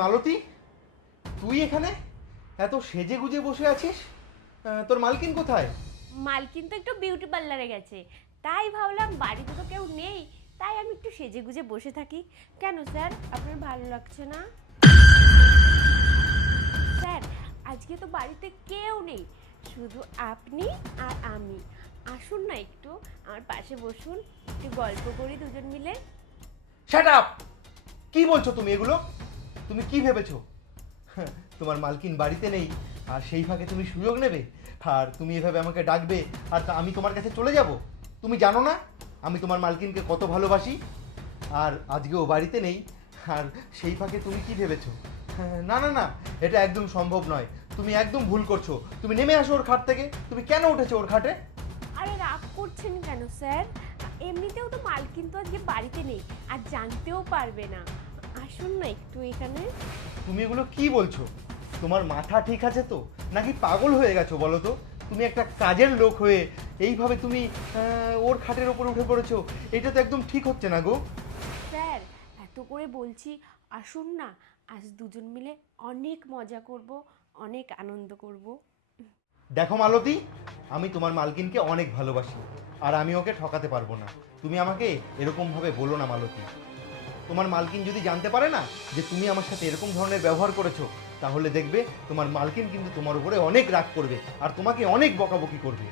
মালতী, তুই এখানে এত সেজে গুজে বসে আছিস? তোর মালকিন কোথায়? মালকিন তো একটু বিউটি পার্লারে গেছে, তাই ভাবলাম বাড়িতে তো কেউ নেই, তাই আমি একটু সেজে গুজে বসে থাকি। কেন স্যার, আপনার ভালো লাগছে না? স্যার, আজকে তো বাড়িতে কেউ নেই, শুধু আপনি আর আমি। আসুন না, একটু আমার পাশে বসুন, একটু গল্প করি দুজন মিলে। Shut up! কি বলছো তুমি এগুলো? তুমি কি ভেবেছো তোমার মালকিন বাড়িতে নেই আর সেই ফাঁকে তুমি সুযোগ নেবে আর তুমি এভাবে আমাকে ডাকবে আর আমি তোমার কাছে চলে যাব? তুমি জানো না আমি তোমার মালকিনকে কত ভালোবাসি? আর আজকে ও বাড়িতে নেই আর সেই ফাঁকে তুমি কি ভেবেছো? না না না, এটা একদম সম্ভব নয়। তুমি একদম ভুল করছো। তুমি নেমে আসো ওর খাট থেকে। তুমি কেন উঠেছো ওর খাটে? আরে রাগ করছেন কেন স্যার? এমনিতেও তো মালকিন তো আজকে বাড়িতে নেই আর জানতেও পারবে না। আসুন না একটু এখানে। তুমি এগুলো কি বলছো? তোমার মাথা ঠিক আছে তো, নাকি পাগল হয়ে গেছো বলো তো? তুমি একটা কাজের লোক হয়ে এইভাবে তুমি ওর খাটের ওপর উঠে পড়েছো। এটা তো একদম ঠিক হচ্ছে না গো। স্যার, এত করে বলছি, আসুন না, আজ দুজন মিলে অনেক মজা করব, অনেক আনন্দ করব। দেখো মালতী, আমি তোমার মালকিনকে অনেক ভালোবাসি আর আমি ওকে ঠকাতে পারবো না। তুমি আমাকে এরকমভাবে বলো না মালতী। তোমার মালকিন যদি জানতে পারে না যে তুমি আমার সাথে এরকম ধরনের ব্যবহার করেছো, তাহলে দেখবে তোমার মালকিন কিন্তু তোমার উপরে অনেক রাগ করবে আর তোমাকে অনেক বকাবকি করবে।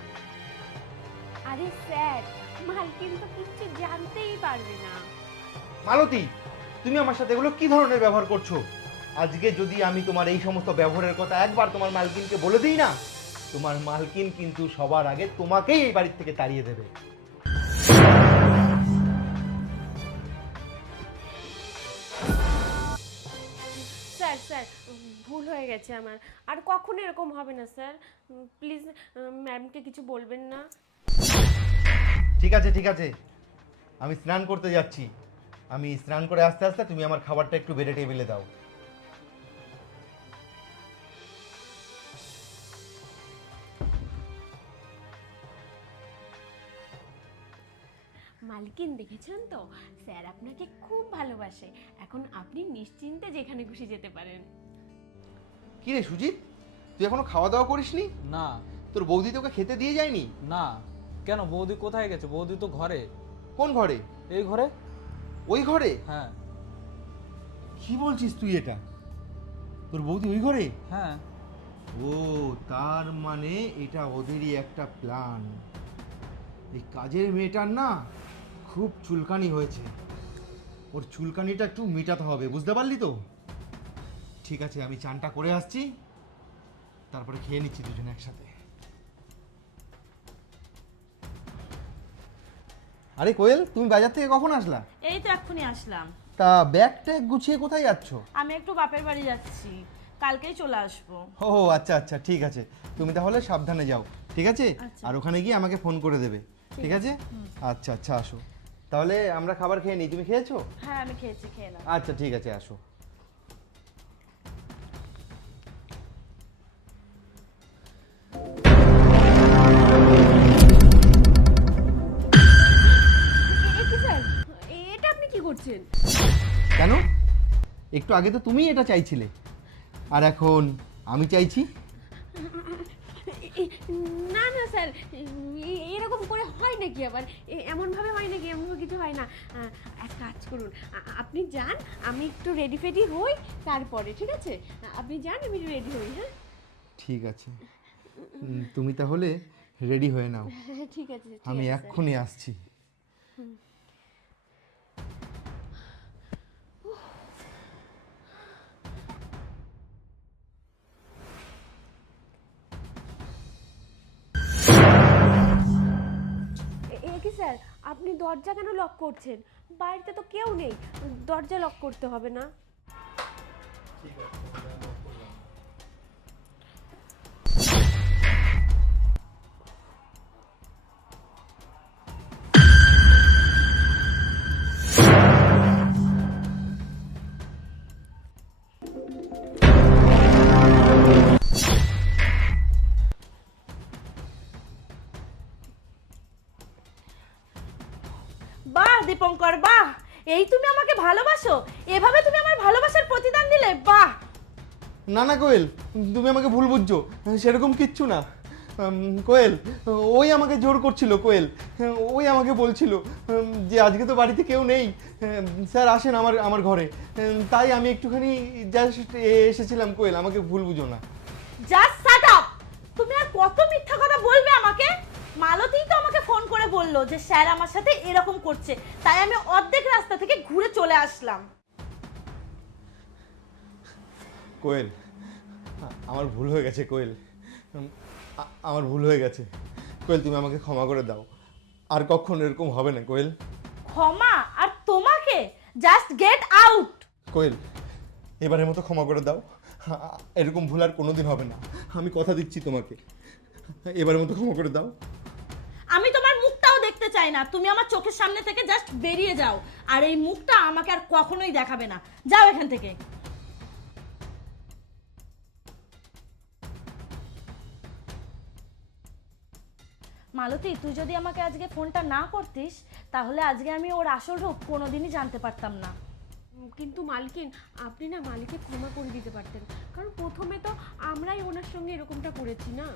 আরে স্যার, মালকিন তো কিচ্ছু জানতেই পারবে না। মালতী, তুমি আমার সাথে এগুলো কি ধরনের ব্যবহার করছো? আজকে যদি আমি তোমার এই সমস্ত ব্যবহারের কথা একবার তোমার মালকিনকে বলে দিই না, তোমার মালকিন কিন্তু সবার আগে তোমাকেই এই বাড়ির থেকে তাড়িয়ে দেবে। স্যার স্যার, ভুল হয়ে গেছে আমার, আর কখনো এরকম হবে না স্যার। প্লিজ ম্যামকে কিছু বলবেন না। ঠিক আছে ঠিক আছে, আমি স্নান করতে যাচ্ছি। আমি স্নান করে আস্তে আস্তে তুমি আমার খাবারটা একটু বেড়ে টেবিলে দাও। মালকিন, দেখেছেন তো, স্যার আপনাকে খুব ভালোবাসে। এখন আপনি নিশ্চিন্তে যেখানে খুশি যেতে পারেন। কি রে সুজিত, তুই এখনো খাওয়া দাওয়া করিসনি? না। তোর বৌদি তোকে খেতে দিয়ে যায়নি? না। কেন, বৌদি কোথায় গেছে? বৌদি তো ঘরে। কোন ঘরে? এই ঘরে। ওই ঘরে? হ্যাঁ। কি বলছিস তুই এটা? তোর বৌদি ওই ঘরে? হ্যাঁ। ও, তার মানে এটা ওদেরই একটা প্ল্যান। এই কাজের মেয়েটার না খুব চুলকানি হয়েছে। ওর চুলকানিটা একটু মেটাতে হবে, বুঝতে পারলি তো? ঠিক আছে, আমি চানটা করে আসছি, তারপরে খেয়ে নিচ্ছি দুজনে একসাথে। আরে কোয়েল, তুমি বাজার থেকে কখন আসলা? এই তো এক্ষুনি আসলাম। তা ব্যাগ ট্যাগ গুছিয়ে কোথায় যাচ্ছ? আমি একটু বাপের বাড়ি যাচ্ছি, কালকেই চলে আসবো। ও আচ্ছা আচ্ছা, ঠিক আছে। তুমি তাহলে সাবধানে যাও, ঠিক আছে? আচ্ছা। আর ওখানে গিয়ে আমাকে ফোন করে দেবে, ঠিক আছে? আচ্ছা আচ্ছা, আসো তাহলে। আমরা খাবার খেয়ে নিই, তুমি খেয়েছো? হ্যাঁ, আমি খেয়েছি, খেয়ে নাও। আচ্ছা ঠিক আছে, আসো। কি স্যার, এটা আপনি কি করছেন? কেন? একটু আগে তো তুমিই এটা চাইছিলে, আর এখন আমি চাইছি। না না স্যার, এরকম করে হয় নাকি? আবার এমনভাবে হয় নাকি? এমনভাবে কিছু হয় না। এক কাজ করুন, আপনি যান, আমি একটু রেডি ফেডি হই, তারপরে, ঠিক আছে? আপনি যান, আমি রেডি হই। হ্যাঁ ঠিক আছে, তুমি তাহলে রেডি হয়ে নাও। ঠিক আছে, ঠিক আমি আছে, স্যার। এক্ষুনি আসছি। কি স্যার, আপনি দরজা কেন লক করছেন? বাড়িতে তো কেউ নেই, দরজা লক করতে হবে না। বাহ দীপঙ্কর, বাহ! এই তুমি আমাকে ভালোবাসো? এভাবে তুমি আমার ভালোবাসার প্রতিদান দিলে? বাহ! না না কোয়েল, তুমি আমাকে ভুল বুঝছো, সেরকম কিচ্ছু না। কোয়েল, ওই আমাকে জোর করছিল কোয়েল, ওই আমাকে বলছিল যে আজকে তো বাড়িতে কেউ নেই, স্যার আসেন আমার আমার ঘরে, তাই আমি একটুখানি জাস্ট এসেছিলাম কোয়েল, আমাকে ভুল বুঝো না। Just shut up! তুমি আর কত মিথ্যা কথা বলবে আমাকে? মালতীই তো আমাকে ফোন করে বললো যে স্যার আমার সাথে এরকম করছে, তাই আমি অর্ধেক রাস্তা থেকে ঘুরে চলে আসলাম। কোয়েল, আমার ভুল হয়ে গেছে কোয়েল, আমার ভুল হয়ে গেছে কোয়েল, তুমি আমাকে ক্ষমা করে দাও, আর কখনো এরকম হবে না কোয়েল। ক্ষমা? আর তোমাকে? Just get out! কোয়েল, এবারের মতো ক্ষমা করে দাও, এরকম ভুল আর কোনোদিন হবে না, আমি কথা দিচ্ছি তোমাকে, এবারের মতো ক্ষমা করে দাও। আমি তোমার মুখটাও দেখতে চাই না, তুমি আমার চোখের সামনে থেকে জাস্ট বেরিয়ে যাও, আর এই মুখটা আমাকে আর কখনোই দেখাবে না। যাও এখান থেকে। মালতী, তুই যদি আমাকে আজকে ফোনটা না করতিস তাহলে আজকে আমি ওর আসল রূপ কোনোদিনই জানতে পারতাম না। কিন্তু মালকিন, আপনি না মালিককে ক্ষমা করে দিতে পারতেন, কারণ প্রথমে তো আমরাই ওনার সঙ্গে এরকমটা করেছি না।